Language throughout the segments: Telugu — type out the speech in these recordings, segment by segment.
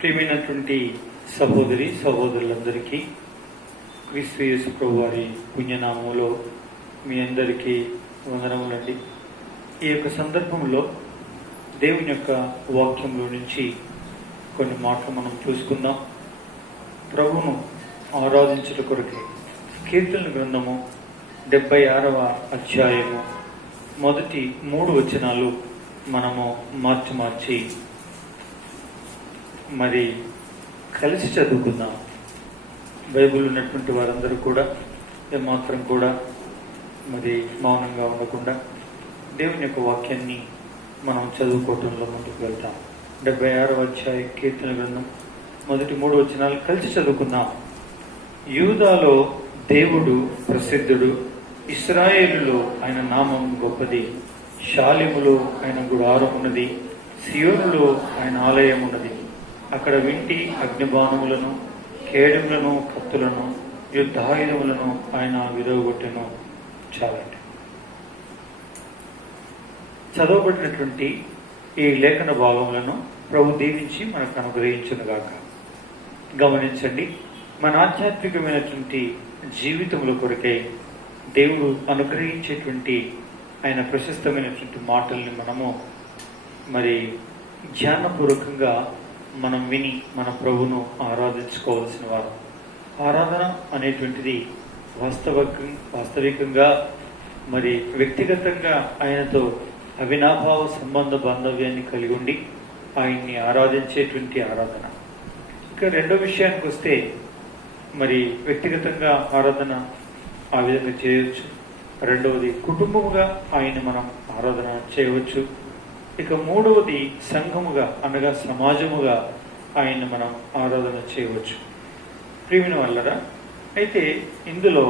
ప్రియమైనటువంటి సహోదరి సహోదరులందరికీ క్రీస్తు యేసు ప్రభువు వారి పుణ్యనామములో మీ అందరికీ వందనములండి. ఈ యొక్క సందర్భంలో దేవుని యొక్క వాక్యంలో నుంచి కొన్ని మాటలు మనం చూసుకుందాం. ప్రభువును ఆరాధించుట కొరకే కీర్తన గ్రంథము 76వ అధ్యాయము మొదటి 3 వచనాలు మనము మార్చి మరి కలిసి చదువుకుందాం. బైబిల్ ఉన్నటువంటి వారందరూ కూడా ఏమాత్రం కూడా మరి మౌనంగా ఉండకుండా దేవుని యొక్క వాక్యాన్ని మనం చదువుకోవటంలో ముందుకు వెళ్తాం. 76వ అధ్యాయం కీర్తన గ్రంథం మొదటి 3 వచనాలు కలిసి చదువుకుందాం. యూదాలో దేవుడు ప్రసిద్ధుడు, ఇశ్రాయేలులో ఆయన నామం గొప్పది. షాలిములో ఆయన గుడారం ఉన్నది, సియోనులో ఆయన ఆలయం ఉన్నది. అక్కడ వింటి అగ్నిబాణములను, కేడములను, కత్తులను, యుద్ధాయుధములను ఆయన విరవగొట్టెను. చాలండి. చదవబడినటువంటి ఈ లేఖన భాగములను ప్రభు దీవించి మనకు అనుగ్రహించునుగాక. గమనించండి, మన ఆధ్యాత్మికమైనటువంటి జీవితముల కొరకై దేవుడు అనుగ్రహించేటువంటి ఆయన ప్రశస్తమైనటువంటి మాటల్ని మనము మరి ధ్యానపూర్వకంగా మనం విని మన ప్రభును ఆరాధించుకోవాల్సిన వారు. ఆరాధన అనేటువంటిది వాస్తవికంగా మరి వ్యక్తిగతంగా ఆయనతో అవినాభావ సంబంధ బాంధవ్యాన్ని కలిగి ఉండి ఆయన్ని ఆరాధించేటువంటి ఆరాధన. ఇక రెండో విషయానికి వస్తే మరి వ్యక్తిగతంగా ఆరాధన ఆ విధంగా చేయవచ్చు. రెండవది కుటుంబముగా ఆయన మనం ఆరాధన చేయవచ్చు. ఇక మూడవది సంఘముగా అనగా సమాజముగా ఆయన మనం ఆరాధన చేయవచ్చు. ప్రియమైన వాళ్ళరా, అయితే ఇందులో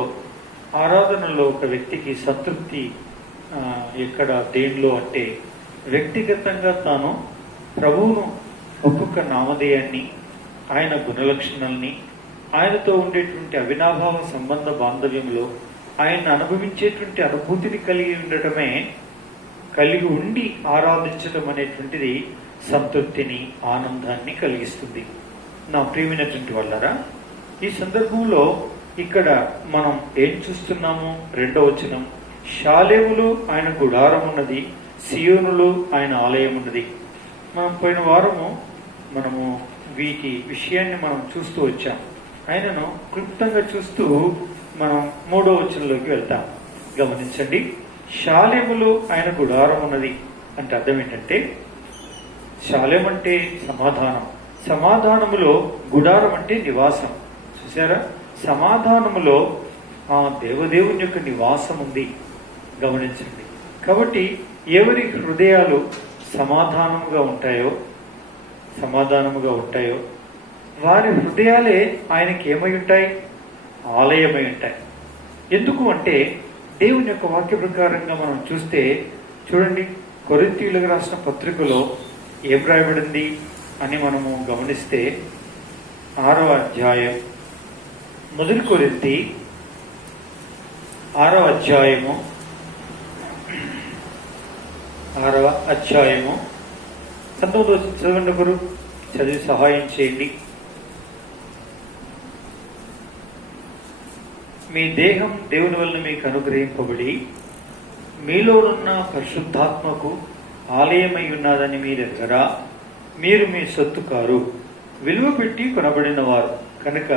ఆరాధనలో ఒక వ్యక్తికి సంతృప్తి ఎక్కడ దేనిలో అంటే వ్యక్తిగతంగా తాను ప్రభువును ఒక్కొక్క నామధేయాన్ని, ఆయన గుణలక్షణాలని, ఆయనతో ఉండేటువంటి అవినాభావ సంబంధ బాంధవ్యంలో ఆయన అనుభవించేటువంటి అనుభూతిని కలిగి ఉండి ఆరాధించడం అనేటువంటిది సంతృప్తిని, ఆనందాన్ని కలిగిస్తుంది. నా ప్రియమైనటువంటి వాళ్ళరా, ఈ సందర్భంలో ఇక్కడ మనం ఏం చూస్తున్నాము? 2వ వచనం, షాలేములో ఆయన గుడారం ఉన్నది, సియోనులో ఆయన ఆలయం ఉన్నది. మనం పోయిన వారము మనము వీటి విషయాన్ని మనం చూస్తూ వచ్చాం. ఆయనను క్లుప్తంగా చూస్తూ మనం 3వ వచనంలోకి వెళ్తాం. గమనించండి, షాలేములో ఆయన గుడారం ఉన్నది అంటే అర్థం ఏంటంటే, షాలేం అంటే సమాధానం, సమాధానములో గుడారం అంటే నివాసం. చూసారా, సమాధానములో ఆ దేవదేవుని యొక్క నివాసం ఉంది. గమనించండి. కాబట్టి ఎవరి హృదయాలు సమాధానముగా ఉంటాయో వారి హృదయాలే ఆయనకి ఏమై ఉంటాయి? ఆలయమై ఉంటాయి. ఎందుకు అంటే దేవుని యొక్క వాక్య ప్రకారంగా మనం చూస్తే చూడండి, కొరింథీయులకు రాసిన పత్రికలో ఏం రాయబడింది అని మనము గమనిస్తే 6వ అధ్యాయం, మొదటి కొరింథీ 6వ అధ్యాయము 19వ చదవండి. ఒకరు చదివి సహాయం చేయండి. మీ దేహం దేవుని వలన మీకు అనుగ్రహింపబడి మీలోనున్న పరిశుద్ధాత్మకు ఆలయమై ఉన్నదని మీరు ఎరగరా? మీరు మీ సొత్తు కారు, విలువ పెట్టి కొనబడిన వారు కనుక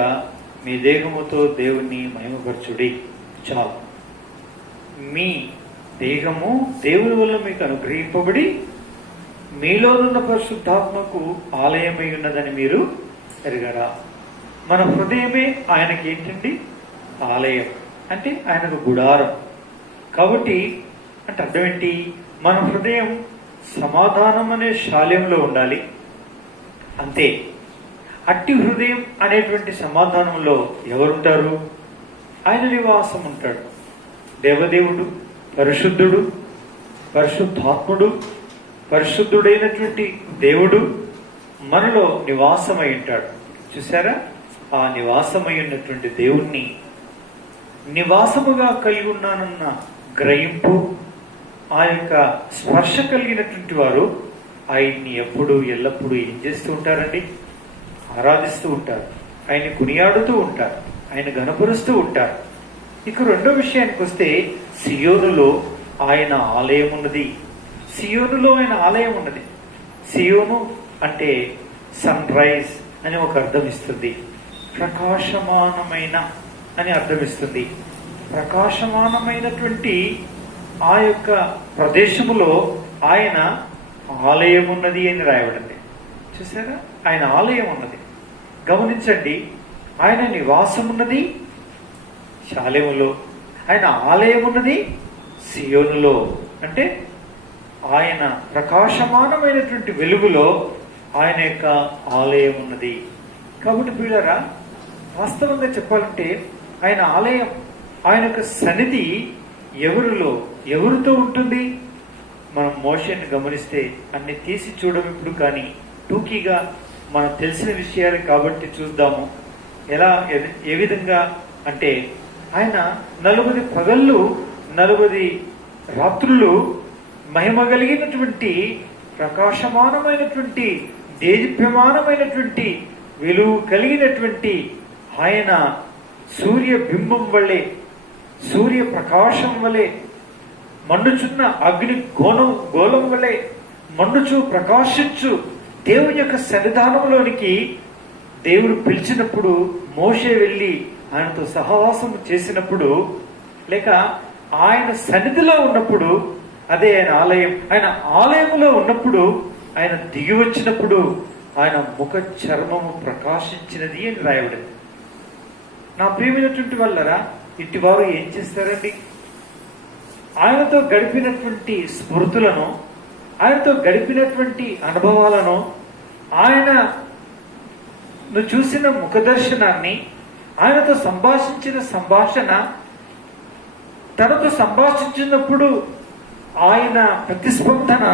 మీ దేహముతో దేవుణ్ణి మహిమపరచుడి. చాలు. మీ దేహము దేవుని వల్ల మీకు అనుగ్రహింపబడి మీలోనున్న పరిశుద్ధాత్మకు ఆలయమై ఉన్నదని మీరు ఎరగరా? మన హృదయమే ఆయనకి ఏంటండి? ఆలయం. అంటే ఆయనకు గుడారం. కాబట్టి అంటే అర్థం ఏంటి? మన హృదయం సమాధానం అనే శాలయంలో ఉండాలి. అంతే. అట్టి హృదయం అనేటువంటి సమాధానంలో ఎవరుంటారు? ఆయన నివాసం ఉంటాడు. దేవదేవుడు, పరిశుద్ధుడు, పరిశుద్ధాత్ముడు, పరిశుద్ధుడైనటువంటి దేవుడు మనలో నివాసమై ఉంటాడు. చూసారా, ఆ నివాసమై ఉన్నటువంటి దేవుణ్ణి నివాసముగా కలిగి ఉన్నానన్న గ్రహింపు, ఆ యొక్క స్పర్శ కలిగినటువంటి వారు ఆయన్ని ఎప్పుడు ఎల్లప్పుడూ ఏం చేస్తూ ఉంటారండి? ఆరాధిస్తూ ఉంటారు, ఆయన్ని కొనియాడుతూ ఉంటారు, ఆయన గణపరుస్తూ ఉంటారు. ఇక రెండో విషయానికి వస్తే సియోనులో ఆయన ఆలయం ఉన్నది. సియోనులో ఆయన ఆలయం ఉన్నది. సియోను అంటే సన్ రైజ్ అని ఒక అర్థం ఇస్తుంది, ప్రకాశమానమైన అని అర్థమిస్తుంది. ప్రకాశమానమైనటువంటి ఆ యొక్క ప్రదేశములో ఆయన ఆలయం ఉన్నది అని రాయబడింది. చూసారా, ఆయన ఆలయం ఉన్నది. గమనించండి, ఆయన నివాసం ఉన్నది శాలేములో, ఆయన ఆలయం ఉన్నది సియోనులో. అంటే ఆయన ప్రకాశమానమైనటువంటి వెలుగులో ఆయన యొక్క ఆలయం ఉన్నది. కాబట్టి పిల్లరా, వాస్తవంగా చెప్పాలంటే ఆయన ఆలయం, ఆయన యొక్క సన్నిధి ఎవరితో ఉంటుంది? మనం మోషేని గమనిస్తే అన్ని తీసి చూడము ఇప్పుడు, కానీ టూకీగా మనం తెలిసిన విషయాలు కాబట్టి చూద్దాము. ఏ విధంగా అంటే ఆయన 40 పగళ్ళు 40 రాత్రులు మహిమ కలిగినటువంటి ప్రకాశమానమైనటువంటి దేదీప్యమానమైనటువంటి వెలుగు కలిగినటువంటి ఆయన సూర్య బింబం వలె, సూర్య ప్రకాశం వలె, మండుచున్న అగ్ని గోళం వలె మండుచు ప్రకాశించు దేవుని యొక్క సన్నిధానంలోనికి దేవుడు పిలిచినప్పుడు మోషే వెళ్ళి ఆయనతో సహవాసం చేసినప్పుడు, లేక ఆయన సన్నిధిలో ఉన్నప్పుడు, అదే ఆయన ఆలయం, ఆయన ఆలయంలో ఉన్నప్పుడు, ఆయన దిగి వచ్చినప్పుడు ఆయన ముఖ చర్మము ప్రకాశించినది అని రాయబడింది. నా ప్రియమైనటువంటి వాళ్ళరా, ఇటువారు ఏం చేస్తారండి? ఆయనతో గడిపినటువంటి స్మృతులను, ఆయనతో గడిపినటువంటి అనుభవాలను, ఆయనను చూసిన ముఖ దర్శనాన్ని, ఆయనతో సంభాషించిన సంభాషణ, తనతో సంభాషించినప్పుడు ఆయన ప్రతిస్పందన,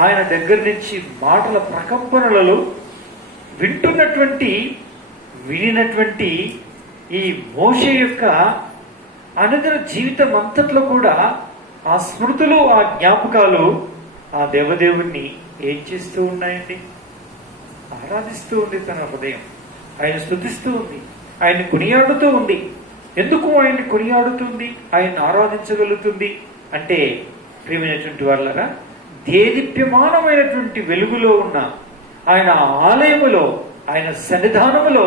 ఆయన దగ్గర నుంచి మాటల ప్రకంపనలలో వినినటువంటి ఈ మోషే యొక్క అనుదిన జీవితం అంతట్లో కూడా ఆ స్మృతులు, ఆ జ్ఞాపకాలు ఆ దేవదేవుణ్ణి ఏం చేస్తూ ఉన్నాయండి? ఆరాధిస్తూ ఉంది. తన హృదయం ఆయన స్తుతిస్తూ ఉంది, ఆయన్ని కొనియాడుతూ ఉంది. ఎందుకు ఆయన్ని కొనియాడుతుంది, ఆయన్ని ఆరాధించగలుగుతుంది అంటే, ప్రియమైనటువంటి వాళ్ళరా, దేదీప్యమానమైనటువంటి వెలుగులో ఉన్న ఆయన ఆలయములో, ఆయన సన్నిధానములో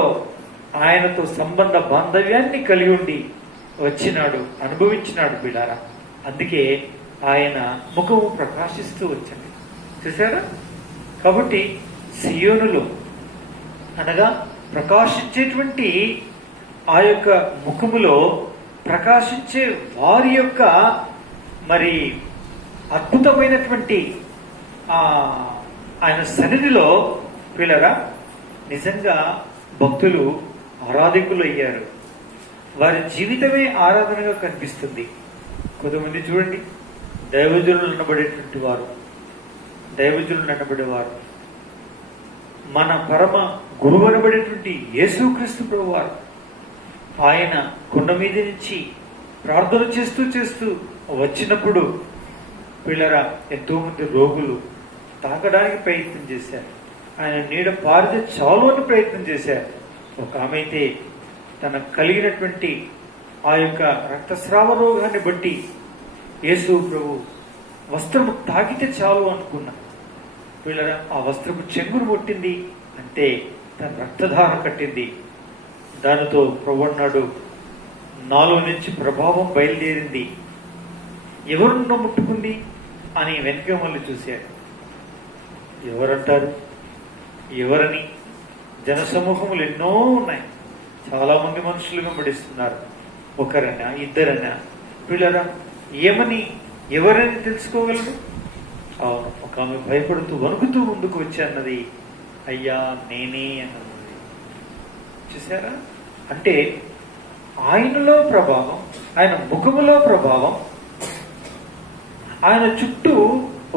ఆయనతో సంబంధ బాంధవ్యాన్ని కలిగి ఉండి వచ్చినాడు, అనుభవించినాడు బిడారా. అందుకే ఆయన ముఖము ప్రకాశిస్తూ వచ్చింది. చూసారా? కాబట్టి సియోనులో అనగా ప్రకాశించేటువంటి ఆ యొక్క ముఖములో ప్రకాశించే వారి యొక్క మరి అద్భుతమైనటువంటి ఆయన సన్నిధిలో పిల్లరా నిజంగా భక్తులు ఆరాధకులు అయ్యారు. వారి జీవితమే ఆరాధనగా కనిపిస్తుంది. కొంతమంది చూడండి, దైవజనులు అనబడేవారు, మన పరమ గురువు అనబడేటువంటి యేసుక్రీస్తు ప్రభువారు, ఆయన కొండ మీద నుంచి ప్రార్థన చేస్తూ వచ్చినప్పుడు పిల్లరా ఎంతో మంది రోగులు తాకడానికి ప్రయత్నం చేశారు. ఆయన నీడ పారితే చాలు అని ప్రయత్నం చేశారు. ఒక ఆమె అయితే తన కలిగినటువంటి ఆ యొక్క రక్తస్రావ రోగాన్ని బట్టి యేసు ప్రభు వస్త్రము తాకితే చాలు అనుకున్నా. పిల్లరా ఆ వస్త్రము చెంగును కొట్టింది, అంటే తన రక్తధార కట్టింది. దానితో ప్రభు అన్నాడు, నాలో నుంచి ప్రభావం బయలుదేరింది. ఎవరున్నో ముట్టుకుంది అని వెనక మళ్ళీ చూశాడు. ఎవరంటారు? ఎవరని? జనసమూహములు ఎన్నో ఉన్నాయి, చాలా మంది మనుషులు వెంబడిస్తున్నారు. ఒకరన్నా ఇద్దరన్నా? పిల్లరా ఏమని ఎవరని తెలుసుకోగలరు? అవును, ఒక ఆమె భయపడుతూ వణుకుతూ ముందుకు వచ్చి అన్నది, అయ్యా నేనే అన్నది. చూసారా? అంటే ఆయనలో ప్రభావం, ఆయన ముఖములో ప్రభావం, ఆయన చుట్టూ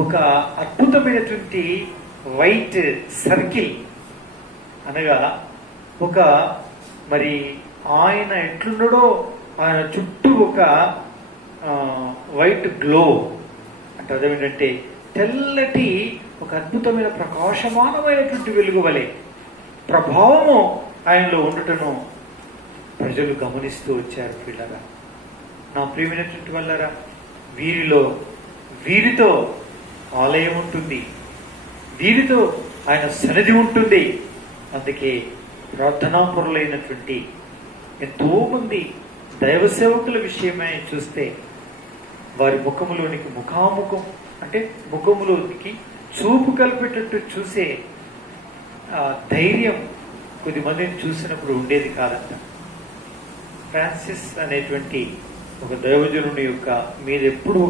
ఒక అద్భుతమైనటువంటి వైట్ సర్కిల్, అనగా ఒక మరి ఆయన ఎట్లున్నాడో ఆయన చుట్టూ ఒక వైట్ గ్లో అంటే అదేమిటంటే తెల్లటి ఒక అద్భుతమైన ప్రకాశమానమైనటువంటి వెలుగు వలె ప్రభావము ఆయనలో ఉండుటను ప్రజలు గమనిస్తూ వచ్చారు. పిల్లరా, నా ప్రియమైనటువంటి వాళ్ళరా, వీరితో ఆలయం ఉంటుంది, వీరితో ఆయన సన్నిధి ఉంటుంది. అందుకే ప్రార్థనాపరులైనటువంటి ఎంతో మంది దైవ సేవకుల విషయమై చూస్తే వారి ముఖములోనికి ముఖాముఖం అంటే ముఖములోనికి చూపు కలిపేటట్టు చూసే ధైర్యం కొద్దిమందిని చూసినప్పుడు ఉండేది కాదంట. ఫ్రాన్సిస్ అనేటువంటి ఒక దైవజనుని యొక్క మీద ఎప్పుడు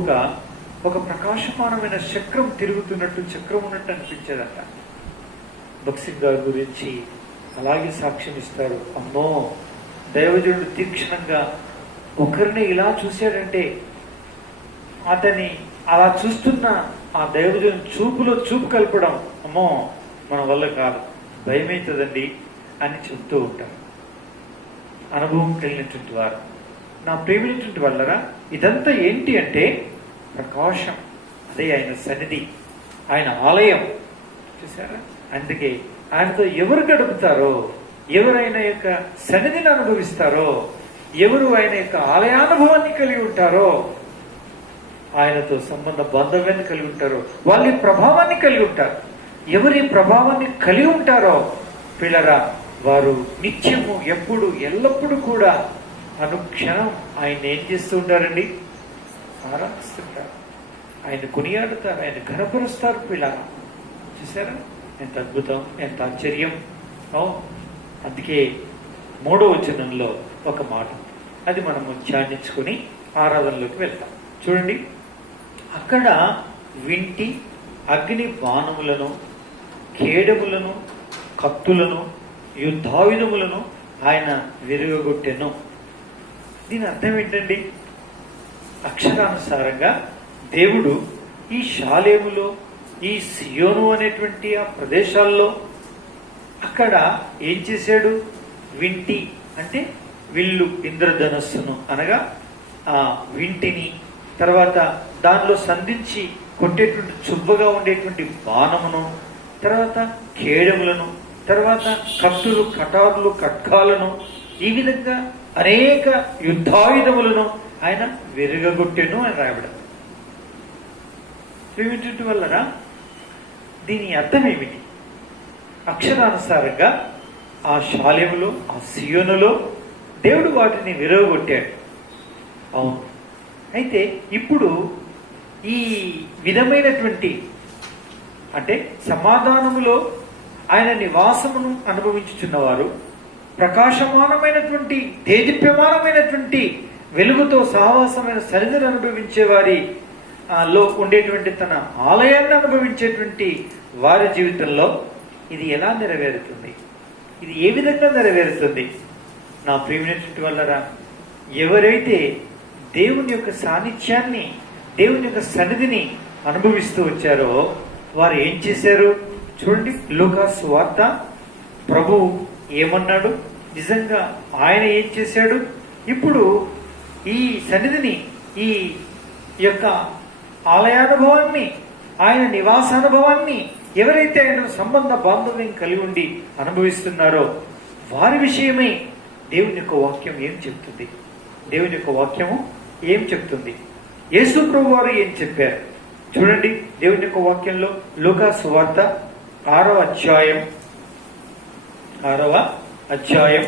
ఒక ప్రకాశమానమైన చక్రం తిరుగుతున్నట్టు, చక్రం ఉన్నట్టు అనిపించేదట. భక్సింగ్ గారి గురించి అలాగే సాక్ష్యం ఇస్తారు. అమ్మో, దైవజనుడు తీక్షణంగా ఒకరిని ఇలా చూశాడంటే అతన్ని అలా చూస్తున్న ఆ దైవజనుడు చూపులో చూపు కలపడం అమ్మో మన వల్ల కాదు, భయమవుతుందండి అని చెప్తూ ఉంటారు అనుభవం కలిగినటువంటి వారు. నా ప్రేమినటువంటి వాళ్ళరా, ఇదంతా ఏంటి అంటే ప్రకాశం, అదే ఆయన సన్నిధి, ఆయన ఆలయం. చూసారా? అందుకే ఆయనతో ఎవరు గడుపుతారో, ఎవరు ఆయన యొక్క సన్నిధిని అనుభవిస్తారో, ఎవరు ఆయన యొక్క ఆలయానుభవాన్ని కలిగి ఉంటారో, ఆయనతో సంబంధ బాంధవ్యాన్ని కలిగి ఉంటారో, వాళ్ళ ప్రభావాన్ని కలిగి ఉంటారు. ఎవరి ప్రభావాన్ని కలిగి ఉంటారో పిల్లరా, వారు నిత్యము ఎప్పుడు ఎల్లప్పుడూ కూడా అనుక్షణం ఆయన ఏం చేస్తూ ఉంటారండి? ఆరాధిస్తుంటారు, ఆయన కొనియాడుతారు, ఆయన ఘనపరుస్తారు. పిల్లరా, చూసారా ఎంత అద్భుతం, ఎంత ఆశ్చర్యం. అందుకే 3వ వచనంలో ఒక మాట, అది మనము ధ్యానించుకొని ఆరాధనలోకి వెళ్తాం. చూడండి, అక్కడ వింటి అగ్ని బాణములను, కేడములను, కత్తులను, యుద్ధాయుధములను ఆయన విరుగగొట్టెను. దీని అర్థం ఏంటండి? అక్షరానుసారంగా దేవుడు ఈ షాలేములో, ఈ సియోను అనేటువంటి ఆ ప్రదేశాల్లో అక్కడ ఏం చేశాడు? వింటి అంటే విల్లు, ఇంద్రధనస్సును అనగా ఆ వింటిని, తర్వాత దానిలో సంధించి కొట్టేటువంటి చుబ్బగా ఉండేటువంటి బాణమును, తర్వాత కేడములను, తర్వాత కత్తులు, కటారులు, ఖడ్గాలను, ఈ విధంగా అనేక యుద్ధాయుధములను ఆయన విరగగొట్టెను అని రాయబడింది. ఏమిటి వలన దీని అర్థం ఏమిటి? అక్షరానుసారంగా ఆ శాలెములో, ఆ సియోనులో దేవుడు వాటిని విరగొట్టాడు. అవును. అయితే ఇప్పుడు ఈ విధమైనటువంటి అంటే సమాధానములో ఆయన నివాసమును అనుభవించుచున్నవారు, ప్రకాశమానమైనటువంటి తేజప్యమానమైనటువంటి వెలుగుతో సహవాసమైన సన్నిధిని అనుభవించే వారి లో ఉండేటువంటి తన ఆలయాన్ని అనుభవించేటువంటి వారి జీవితంలో ఇది ఎలా నెరవేరుతుంది? ఇది ఏ విధంగా నెరవేరుతుంది? నా ప్రియమైనటువంటి వాళ్ళరా, ఎవరైతే దేవుని యొక్క సాన్నిధ్యాన్ని, దేవుని యొక్క సన్నిధిని అనుభవిస్తూ వచ్చారో వారు ఏం చేశారు? చూడండి, లూకా సువార్త ప్రభువు ఏమన్నాడు, నిజంగా ఆయన ఏం చేశాడు? ఇప్పుడు ఈ సన్నిధిని, ఈ యొక్క ఆలయానుభవాన్ని, ఆయన నివాసానుభవాన్ని ఎవరైతే ఆయన సంబంధ బాంధవ్యం కలిగి ఉండి అనుభవిస్తున్నారో వారి విషయమై దేవుని యొక్క వాక్యం ఏం చెప్తుంది? దేవుని యొక్క వాక్యము ఏం చెప్తుంది? యేసు ప్రభు వారు ఏం చెప్పారు? చూడండి, దేవుని యొక్క వాక్యంలో లూకా సువార్త 6వ అధ్యాయం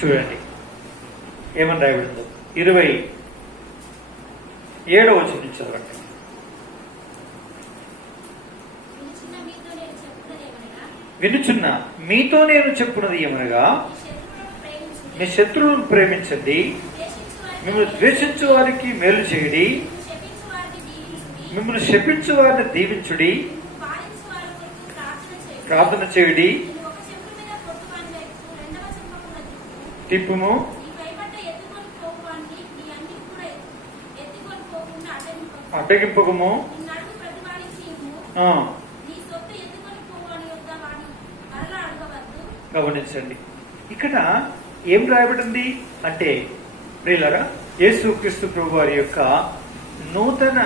చూడండి ఏమని రాయబడిందో. 27వ వచనం చదవండి. వినుచున్న మీతో నేను చెప్పున్నది ఏమనగా, మీ శత్రువులను ప్రేమించండి, మిమ్మల్ని ద్వేషించు వారికి మేలు చేయడి, మిమ్మల్ని శపించు వారిని దీవించుడి, ప్రార్థన చేయుడి, తిప్పుము, అడ్డగింపకము. గమనించండి, ఇక్కడ ఏం రాయబడింది అంటే ప్రియులారా, యేసుక్రీస్తు ప్రభు వారి యొక్క నూతన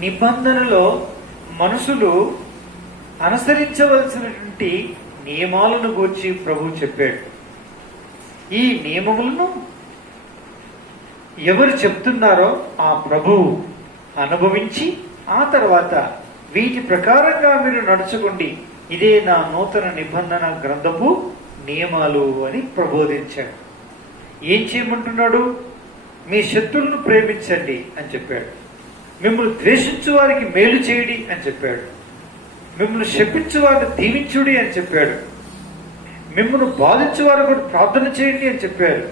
నిబంధనలో మనుషులు అనుసరించవలసినటువంటి నియమాలను గూర్చి ప్రభు చెప్పాడు. ఈ నియమములను ఎవరు చెప్తున్నారో ఆ ప్రభువు అనుభవించి ఆ తర్వాత వీటి ప్రకారంగా మీరు నడుచుకోండి, ఇదే నా నూతన నిబంధన గ్రంథపు నియమాలు అని ప్రబోధించాడు. ఏం చేయమంటున్నాడు? మీ శత్రువులను ప్రేమించండి అని చెప్పాడు. మిమ్మల్ని ద్వేషించు వారికి మేలు చేయడి అని చెప్పాడు. మిమ్మల్ని శపించు వారిని దీవించుడి అని చెప్పాడు. మిమ్మల్ని బాధించు వారు కూడా ప్రార్థన చేయండి అని చెప్పాడు.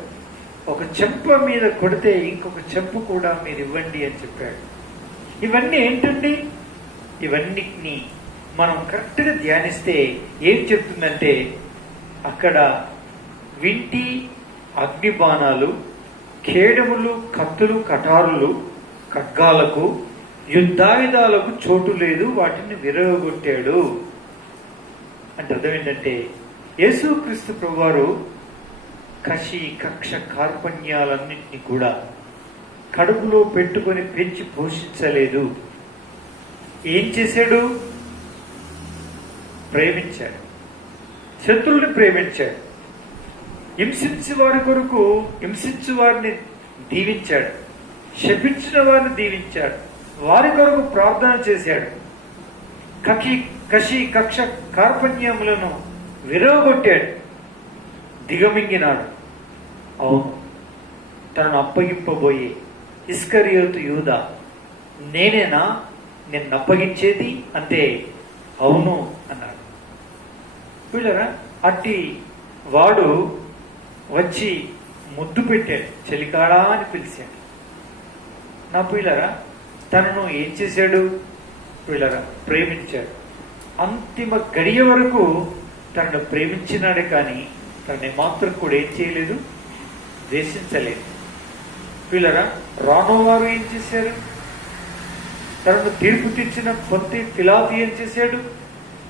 ఒక చెంప మీద కొడితే ఇంకొక చెంప కూడా మీరు ఇవ్వండి అని చెప్పాడు. ఇవన్నీ ఏంటండి? ఇవన్నిటినీ మనం కరెక్ట్గా ధ్యానిస్తే ఏం చెప్తుందంటే, అక్కడ వింటి, అగ్నిబాణాలు, ఖేడములు, కత్తులు, కటారులు, ఖడ్గాలకు, యుద్ధాయుధాలకు చోటు లేదు, వాటిని విరగొట్టాడు అంటే అర్థం ఏంటంటే, యేసుక్రీస్తు ప్రభువారు కషి, కక్ష, కార్పణ్యాలన్నింటినీ కూడా కడుపులో పెట్టుకొని పెంచి పోషించలేదు. ఏం చేశాడు? ప్రేమించాడు, శత్రువుని ప్రేమించాడు, హింసించే వారి కొరకు హింసించే వారిని దీవించాడు, శపించిన వారిని దీవించాడు, వారి కొరకు ప్రార్థన చేశాడు. కషి, కక్ష, కార్పణ్యములను విరవగొట్టాడు, దిగమింగినాడు. అవును, తనను అప్పగింపబోయే ఇస్కరియోతు యూదా నేనేనా నిన్ను అప్పగించేది అంటే అవును అన్నాడు. వీళ్ళరా అట్టి వాడు వచ్చి ముద్దు పెట్టాడు, చెలికాడా అని పిలిచాడు. నా పిల్లరా తనను ఏం చేశాడు? పిల్లరా ప్రేమించాడు. అంతిమ గడియ వరకు తనను ప్రేమించినాడే కానీ తనని మాత్రం కూడా ఏం చేయలేదు, ద్వేషించలేదు. పిల్లరా రానోవారు ఏం చేశారు? తనను తీర్పు తెచ్చిన పొంతి పిలాతు ఏం చేశాడు?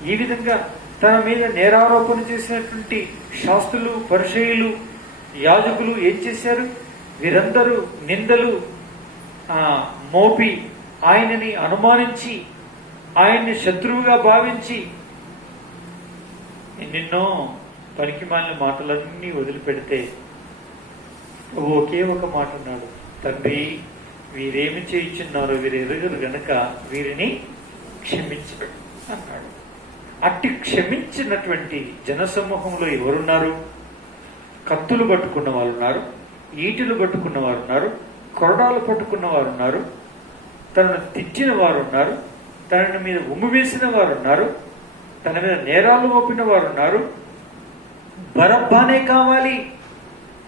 ఈ విధంగా తన మీద నేరారోపణ చేసినటువంటి శాస్త్రులు, పరిసయ్యులు, యాజకులు ఏం చేశారు? వీరందరూ నిందలు మోపి ఆయనని అనుమానించి ఆయన్ని శత్రువుగా భావించి ఎన్నెన్నో పనికిమాలిన మాటలన్నీ వదిలిపెడితే ఒకే ఒక మాట అన్నాడు, తండ్రి వీరేమి చేయించున్నారో వీరు ఎరుగరు గనక వీరిని క్షమించడు అన్నాడు. అట్టి క్షమించినటువంటి జనసమూహంలో ఎవరున్నారు? కత్తులు పట్టుకున్న వారు ఉన్నారు, ఈటులు పట్టుకున్న వారు ఉన్నారు, కొరడాలు పట్టుకున్న వారు ఉన్నారు, తనను తిట్టిన వారు ఉన్నారు, తన మీద ఉమ్ము వేసిన వారు ఉన్నారు, తన మీద నేరాలు మోపిన వారు ఉన్నారు. బరబ్బానే కావాలి,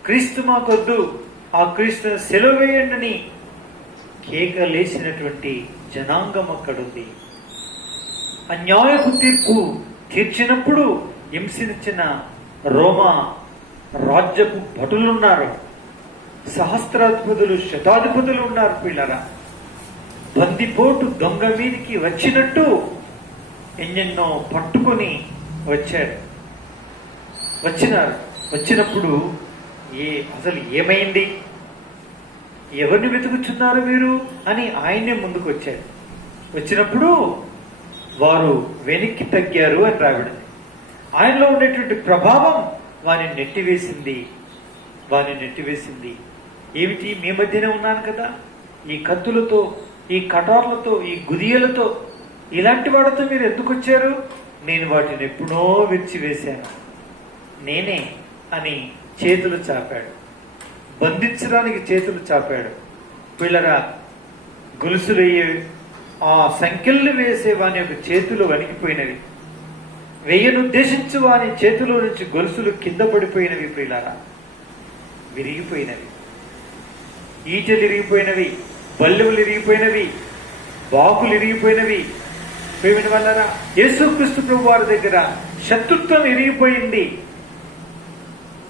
క్రీస్తు మాకొద్దు, ఆ క్రీస్తును సెలవు వేయండి అని కేకలేసినటువంటి జనాంగం అక్కడుంది. అన్యాయపు తీర్పు తీర్చినప్పుడు హింసించిన రోమా రాజ్యపు భటులున్నారు, సహస్రాధిపతులు, శతాధిపతులు ఉన్నారు. పిల్లరా బందిపోటు దొంగ మీదికి వచ్చినట్టు ఎన్నెన్నో పట్టుకొని వచ్చినారు. వచ్చినప్పుడు అసలు ఏమైంది, ఎవరిని వెతుకుచున్నారు మీరు అని ఆయనే ముందుకు వచ్చారు. వచ్చినప్పుడు వారు వెనక్కి తగ్గారు అని రాబడింది. ఆయనలో ఉండేటువంటి ప్రభావం వారిని నెట్టివేసింది. ఏమిటి? మీ మధ్యనే ఉన్నాను కదా, ఈ కత్తులతో, ఈ కటార్లతో, ఈ గుదియలతో, ఇలాంటి వాడితో మీరు ఎందుకు వచ్చారు? నేను వాటిని ఎప్పుడో విరిచివేశాను, నేనే అని చేతులు చాపాడు. బంధించడానికి చేతులు చాపాడు. పిల్లరా గొలుసులు ఆ సంఖ్యలు వేసే వాని యొక్క చేతులు వణికిపోయినవి. వెయ్యనుద్దేశించు వాని చేతిలో నుంచి గొలుసులు కింద పడిపోయినవి. పిల్లరా విరిగిపోయినవి, ఈటెలు ఇరిగిపోయినవి, బల్లెములు ఇరిగిపోయినవి, బాకులు ఇరిగిపోయినవి. ప్రేమిన వల్లరా యేసుక్రీస్తు ప్రభు వారి దగ్గర శత్రుత్వం ఇరిగిపోయింది,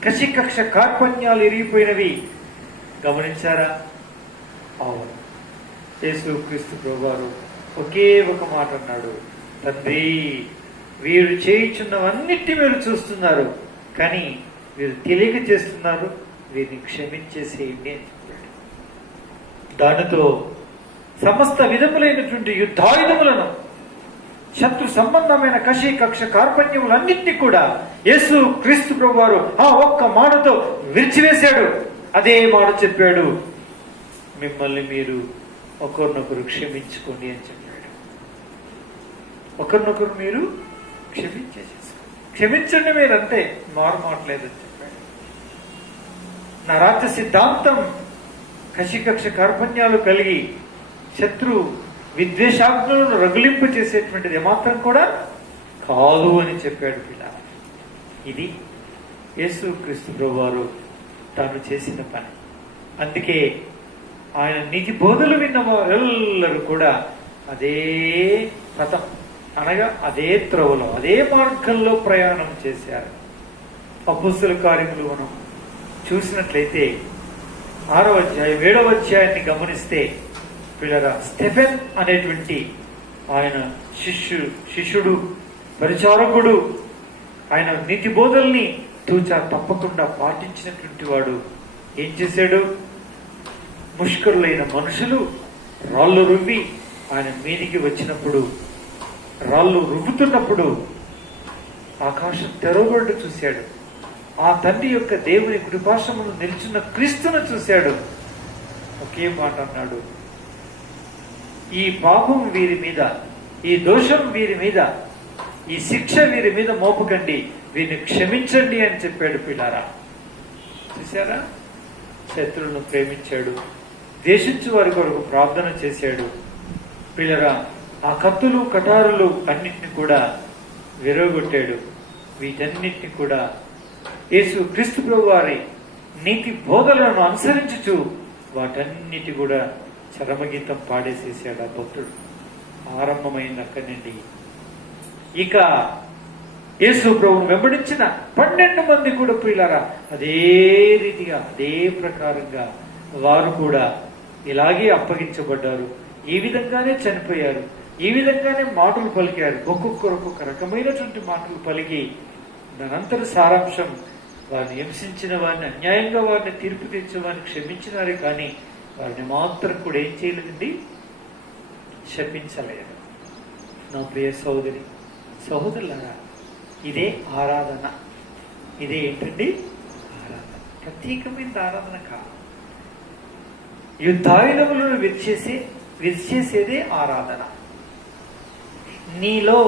కషి, కక్ష, కార్పణ్యాలు ఇరిగిపోయినవి. గమనించారా? అవును, యేసుక్రీస్తు ప్రభువారు ఒకే ఒక మాట అన్నాడు, తండ్రి వీరు చేయించున్నవన్నిటి మీరు చూస్తున్నారు, కానీ వీరు తెలియక చేస్తున్నారు, వీరిని క్షమించేసేయండి అని చెప్పాడు. దానితో సమస్త విధములైనటువంటి యుద్ధాయుధములను, శత్రు సంబంధమైన కషి కక్ష కార్పణ్యములన్నింటినీ కూడా యేసు క్రీస్తు ప్రభు వారు ఆ ఒక్క మాటతో విరిచివేశాడు. అదే మాట చెప్పాడు, మిమ్మల్ని మీరు ఒకరినొకరు క్షమించుకోండి అని చెప్పాడు. ఒకరినొకరు మీరు క్షమించండి మీరంతే, మారమాట్లేదని చెప్పాడు. నా రాజ్య సిద్ధాంతం కషికక్ష కార్పణ్యాలు కలిగి శత్రు విద్వేషాగ్నులను రగులింపు చేసేటువంటిది ఏమాత్రం కూడా కాదు అని చెప్పాడు పిల్ల. ఇది యేసు క్రీస్తు ప్రభు వారు తాను చేసిన పని. అందుకే ఆయన నీతి బోధలు విన్న వారెల్లరూ కూడా అదే పథం అనగా అదే త్రోవలో అదే మార్గంలో ప్రయాణం చేశారు. అపోస్తలుల కార్యములు మనం చూసినట్లయితే 6వ అధ్యాయం 7వ అధ్యాయాన్ని గమనిస్తే పిల్లరా, స్టెఫెన్ అనేటువంటి ఆయన శిష్యుడు పరిచారకుడు, ఆయన నీతి బోధల్ని తూచా తప్పకుండా పాటించినటువంటి వాడు ఏం చేశాడు? ముష్కరులైన మనుషులు రాళ్ళు రువ్వి ఆయన మీదికి వచ్చినప్పుడు, రాళ్ళు రువ్వుతున్నప్పుడు ఆకాశం తెరవబడి చూశాడు. ఆ తండ్రి యొక్క దేవుని కుడిపార్శ్వమున నిల్చున్న క్రీస్తును చూశాడు. ఒకే మాట అన్నాడు, ఈ పాపం వీరి మీద, ఈ దోషం వీరి మీద, ఈ శిక్ష వీరి మీద మోపకండి, వీరిని క్షమించండి అని చెప్పాడు. పిల్లారా, చూశారా? శత్రువులను ప్రేమించాడు, ద్వేషించు వారి కొరకు ప్రార్థన చేశాడు. పిల్లరా, ఆ కత్తులు కటారులు అన్నింటిని కూడా విరగొట్టాడు. వీటన్నిటిని కూడా యేసు క్రీస్తు ప్రభు వారి నీతి బోధలను అనుసరించుచు వాటన్నిటి కూడా చరమగీతం పాడేసేసాడు ఆ భక్తుడు. ఆరంభమైన అక్కడి నుండి ఇక యేసు ప్రభువును వెంబడించిన 12 మంది కూడా ప్రియులారా అదే రీతిగా అదే ప్రకారంగా వారు కూడా ఇలాగే అప్పగించబడ్డారు. ఈ విధంగానే చనిపోయారు, ఈ విధంగానే మాటలు పలికారు. ఒక్కొక్కరు ఒక్కొక్క రకమైనటువంటి మాటలు పలికి దానంతర సారాంశం, వారిని హింసించిన వారిని, అన్యాయంగా వారిని తీర్పు తెచ్చిన వారిని క్షమించినారే కానీ వారిని మాత్రం కూడా ఏం చేయలేదండి, శపించలేదు. నా ప్రియ సోదరి సహోదరులారా, ఇదే ఆరాధన. ఇదే ఏంటండి? ఆరాధన. ప్రత్యేకమైన ఆరాధన కాదు. యుద్ధాయుధములను విరిచేసేదే ఆరాధన. నీలో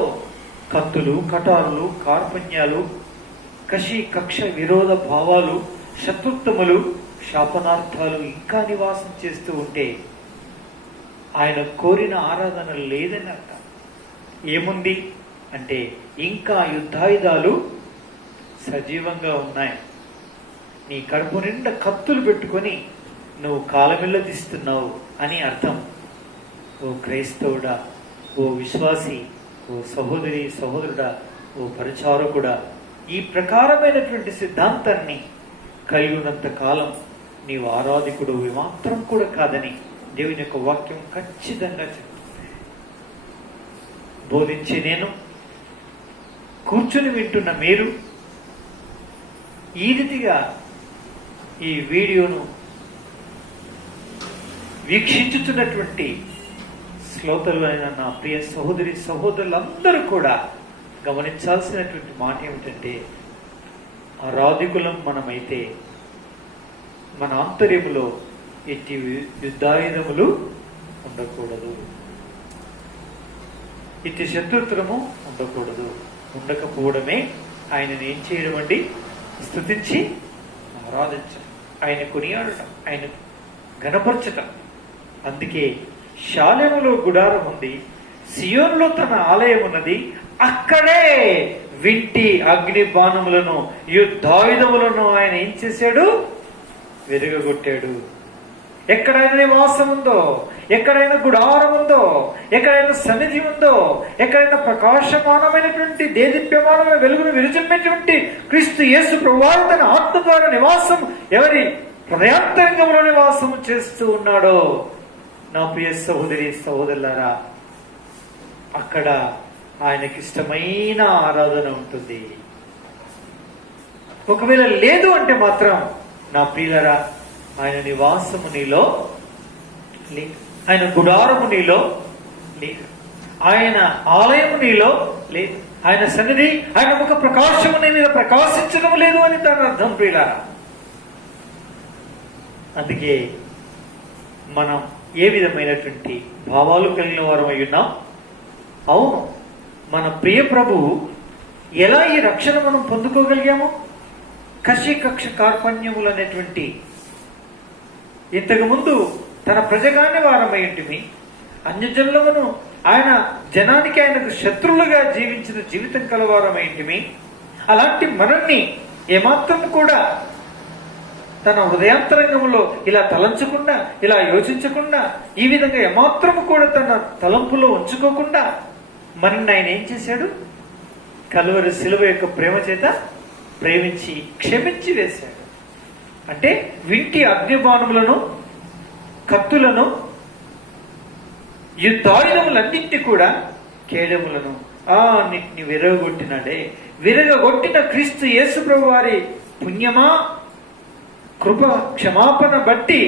కత్తులు కటారులు కార్పణ్యాలు కషి కక్ష విరోధ భావాలు శత్రుత్వములు శాపనార్థాలు ఇంకా నివాసం చేస్తూ ఉంటే ఆయన కోరిన ఆరాధన లేదని అర్థం. ఏముంది అంటే ఇంకా యుద్ధాయుధాలు సజీవంగా ఉన్నాయి. నీ కడుపు నిండా కత్తులు పెట్టుకొని నువ్వు కాలమిల్ల తీస్తున్నావు అని అర్థం. ఓ క్రైస్తవుడా, ఓ విశ్వాసి, ఓ సహోదరి సహోదరుడా, ఓ పరిచారకుడా, ఈ ప్రకారమైనటువంటి సిద్ధాంతాన్ని కలిగి ఉన్నంత కాలం నీవు ఆరాధికుడు మాత్రం కూడా కాదని దేవుని యొక్క వాక్యం ఖచ్చితంగా చెప్తుంది. బోధించే నేను, కూర్చుని వింటున్న మీరు ఈ రీతిగా ఈ వీడియోను వీక్షించుతున్నటువంటి శ్రోతలు అయిన నా ప్రియ సహోదరి సహోదరులందరూ కూడా గమనించాల్సినటువంటి మాట ఏమిటంటే, ఆరాధికులం మనమైతే మన ఆంతర్యములో ఎట్టి యుద్ధాయుధములు ఉండకూడదు, ఇట్టి శత్రుత్వము ఉండకూడదు. ఉండకపోవడమే ఆయనను ఏం చేయడం అండి? స్తుతించి ఆరాధించడం, ఆయన కొనియాడటం, ఆయన ఘనపరచటం. అందుకే షాలెములో గుడారం ఉంది, సియోనులో తన ఆలయం ఉన్నది. అక్కడే వింటి అగ్ని బాణములను యుద్ధాయుధములను ఆయన ఏం చేశాడు? విరగొట్టాడు. ఎక్కడైనా నివాసం ఉందో, ఎక్కడైనా గుడారం ఉందో, ఎక్కడైనా సన్నిధి ఉందో, ఎక్కడైనా ప్రకాశమానమైనటువంటి దేదీప్యమానమైన వెలుగును విరజిమ్మేటువంటి క్రీస్తు యేసు ప్రభువారు తన ఆత్మ ద్వారా నివాసం ఎవరి హృదయాంతరంగంలో నివాసం చేస్తూ ఉన్నాడో నా ప్రియ సహోదరి సహోదరులారా, అక్కడ ఆయనకిష్టమైన ఆరాధన ఉంటుంది. ఒకవేళ లేదు అంటే మాత్రం నా ప్రియులరా ఆయన నివాసము నీలో లేదు. ఆయన గుడారము నీలో లేదు, ఆయన ఆలయము నీలో లేదు, ఆయన సన్నిధి, ఆయన ముఖ ప్రకాశము నీలో ప్రకాశించడం లేదు అని దాని అర్థం ప్రియులారా. అందుకే మనం ఏ విధమైనటువంటి భావాలు కలిగిన వారం అయి ఉన్నాం? అవును, మన ప్రియ ప్రభువు ఎలా ఈ రక్షణ మనం పొందుకోగలిగాము? కషి కక్ష కార్పణ్యములు అనేటువంటి, ఇంతకుముందు తన ప్రజగానే వారమై ఉంటిమి, అన్యజనులను ఆయన జనానికి ఆయనకు శత్రువులుగా జీవించిన జీవితం కలవారమై ఉంటిమి. అలాంటి మనల్ని ఏమాత్రం కూడా తన హృదయాంతరంగంలో ఇలా తలంచకుండా, ఇలా యోచించకుండా, ఈ విధంగా ఏమాత్రము కూడా తన తలంపులో ఉంచుకోకుండా మనల్ని ఆయన ఏం చేశాడు? కలువరి శిలువ యొక్క ప్రేమ చేత ప్రేమించి క్షమించి వేశాడు. అంటే వింటి అగ్నిబాణములను, కత్తులను, యుద్ధాయుధములన్నింటినీ కూడా, కేడములను అన్నింటిని విరగొట్టినాడే. విరగొట్టిన క్రీస్తు యేసు ప్రభు వారి పుణ్యమా, కృప, క్షమాపణ బట్టి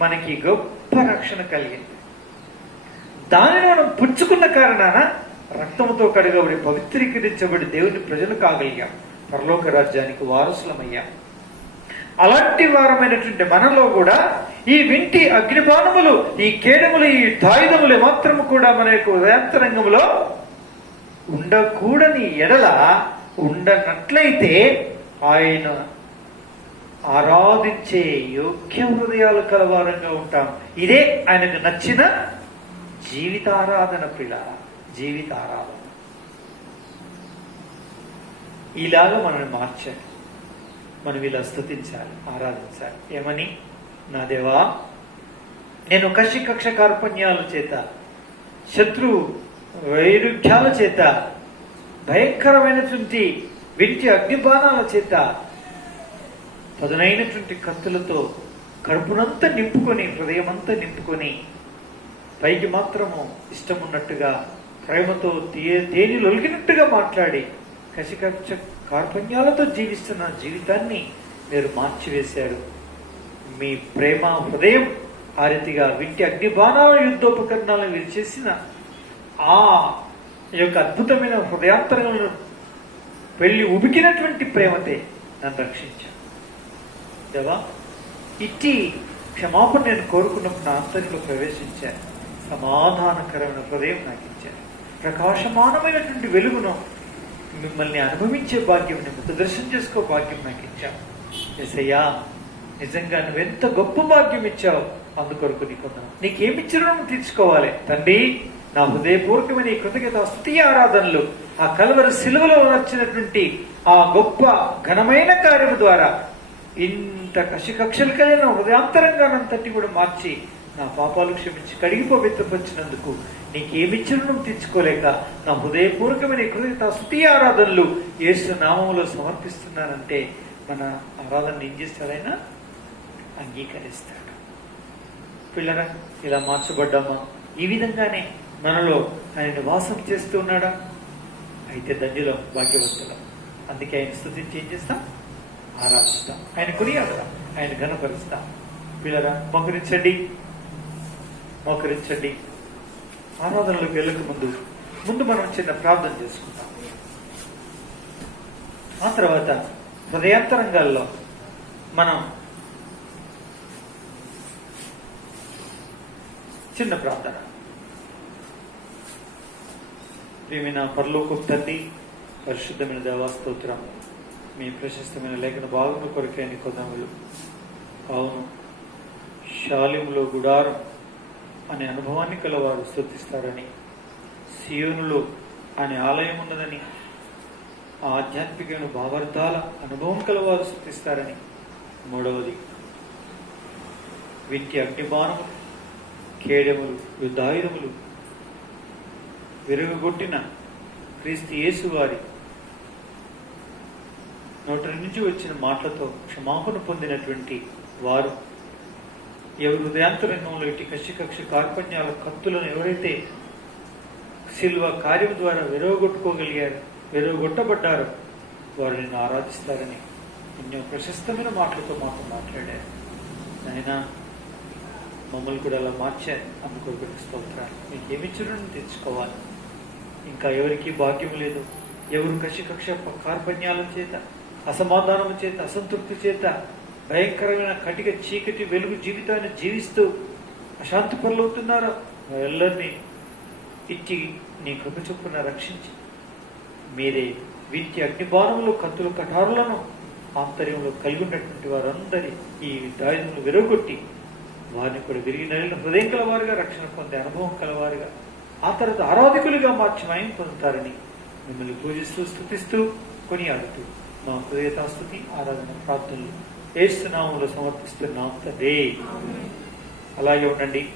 మనకి గొప్ప రక్షణ కలిగింది. దానిని మనం పుచ్చుకున్న కారణాన రక్తముతో కడగబడి పవిత్రీకరించబడి దేవుని ప్రజలు కాగలిగాం, పరలోక రాజ్యానికి వారసులమయ్యాం. అలాంటి వారమైనటువంటి మనలో కూడా ఈ వింటి అగ్నిబాణములు, ఈ కేడములు, ఈ యుద్ధాయుధములు మాత్రము కూడా మన యొక్క ఉదయాంతరంగంలో ఉండకూడని ఎడల, ఉండనట్లయితే ఆయన ఆరాధించే యోగ్య హృదయాలు కలవారంగా ఉంటాం. ఇదే ఆయనకు నచ్చిన జీవితారాధన పిల్ల, జీవితారాధన. ఇలాగా మనల్ని మార్చాలి, మనం ఇలా స్తుతించాలి, ఆరాధించాలి. ఏమని? నా దేవా, నేను కషి కక్ష కార్పణ్యాల చేత, శత్రు వైరుధ్యాల చేత, భయంకరమైనటువంటి వింటి అగ్నిబాణాల చేత, పదునైనటువంటి కత్తులతో కడుపునంతా నింపుకొని, హృదయమంతా నింపుకొని, పైకి మాత్రము ఇష్టం ఉన్నట్టుగా, ప్రేమతో తేనెలు ఒలిగినట్టుగా మాట్లాడి కసికక్ష కార్పణ్యాలతో జీవిస్తున్న జీవితాన్ని మీరు మార్చివేశారు. మీ ప్రేమ హృదయం ఆ రీతిగా వింటి అగ్నిబాణాల యుద్ధోపకరణాలను మీరు చేసిన ఆ యొక్క అద్భుతమైన హృదయాంతరంలో వెళ్ళి ఉబికినటువంటి ప్రేమతే నన్ను రక్షించాను. దేవా, ఇట్టి క్షమాపణ నేను కోరుకున్నప్పుడు నా అంతరిలో ప్రవేశించాను. సమాధానకరమైన హృదయం నాకు ఇచ్చాను. ప్రకాశమానమైనటువంటి వెలుగును, మిమ్మల్ని అనుభవించే భాగ్యం, దర్శనం చేసుకో భాగ్యం నాకు ఇచ్చావు. యేసయ్యా, నిజంగా నువ్వెంత గొప్ప భాగ్యం ఇచ్చావు, అందుకొరకు నీకున్నావు. నీకేమిచ్చారో నువ్వు తీర్చుకోవాలి. తండ్రి, నా హృదయపూర్వకమైన ఈ కృతజ్ఞత స్తుతి ఆరాధనలు ఆ కలువరి సిలువలో వచ్చినటువంటి ఆ గొప్ప ఘనమైన కార్యము ద్వారా ఇంత కక్షలు కలిగిన హృదయాంతరంగానంతటి కూడా మార్చి నా పాపాలు క్షమించి కడిగి పవిత్రపరిచినందుకు నీకేమిచ్చిన నువ్వు తీర్చుకోలేక నా హృదయపూర్వకమైన కృతజ్ఞత స్తుతి ఆరాధనలు యేసు నామములో సమర్పిస్తున్నానంటే మన ఆరాధన ఏం చేస్తాడైనా అంగీకరిస్తాడు. పిల్లరా, ఇలా మార్చబడ్డామా? ఈ విధంగానే మనలో ఆయన నివాసం చేస్తూ ఉన్నాడా? అయితే ధన్యులం, భాగ్యవంతులం. అందుకే ఆయన స్తుతించి ఏం చేస్తాం? ఆరాధిస్తాం, ఆయన కొనియాడతాం, ఆయన ఘనపరుస్తాం. పిల్లరా, మోకరించండి, మోకరించండి. ఆరాధనలోకి వెళ్ళక ముందు మనం చిన్న ప్రార్థన చేసుకుంటాం. ఆ తర్వాత హృదయాంతరంగాల్లో మనం చిన్న ప్రార్థన. ప్రియమైన పరలోకపు తండ్రి, పరిశుద్ధమైన దేవా, స్తోత్రం. మీ ప్రశస్తమైన లేఖన భాగము కొరకే నీ కొదములు. అవును, శాల్యములో గుడారం అనే అనుభవాన్ని కలవారు స్తుతిస్తారని, సియోనులో అనే ఆలయం ఉన్నదని, ఆధ్యాత్మికమైన భావార్థాల అనుభవం కలవారు స్తుతిస్తారని. మూడవది, వింటి అగ్నిబాణములు, కేడములు, యుద్ధాయుధములు విరగొట్టిన క్రీస్తు యేసు వారి నోటి నుంచి వచ్చిన మాటలతో క్షమాపణ పొందినటువంటి వారు, ఎవరి హృదయాంతరంగంలో ఇటు కక్ష కార్పణ్యాల కత్తులను ఎవరైతే శిల్వ కార్యం ద్వారా విరవగొట్టుకోగలిగారు, విరవగొట్టబడ్డారో వారు నిన్ను ఆరాధిస్తారని ఎన్నో ప్రశస్తమైన మాటలతో మాకు మాట్లాడారు. నాయనా, మమ్మల్ని కూడా అలా మార్చారు. అందుకొరకు స్తోత్రాలు. మీకు ఏమిచ్చును తెచ్చుకోవాలి. ఇంకా ఎవరికి భాగ్యం లేదు. ఎవరు కక్ష కార్పణ్యాల చేత, అసమాధానం చేత, అసంతృప్తి చేత భయంకరమైన కటిక చీకటి వెలుగు జీవితాన్ని జీవిస్తూ అశాంతి పనులవుతున్నారో వాళ్ళందరినీ ఇచ్చి నీ కృప చొప్పున రక్షించి మీరే వీటి అగ్నిబాణములు కత్తులు కఠారులను ఆంతర్యంలో కలిగి ఉన్నటువంటి వారందరి ఈ దాయుధములు విరగొట్టి వారిని కూడా విరిగి నలిగిన హృదయం కలవారుగా, రక్షణ పొందే అనుభవం కలవారుగా, ఆ తర్వాత ఆరాధికులుగా మార్చి మాయం పొందుతారని మిమ్మల్ని పూజిస్తూ స్తుతిస్తూ కొనియాడుతూ మా హృదయతాస్తుతి ఆరాధన ప్రార్థనలు యేసు నామములో సమర్పిస్తున్నాం తండ్రి. అలాగే ఉండండి.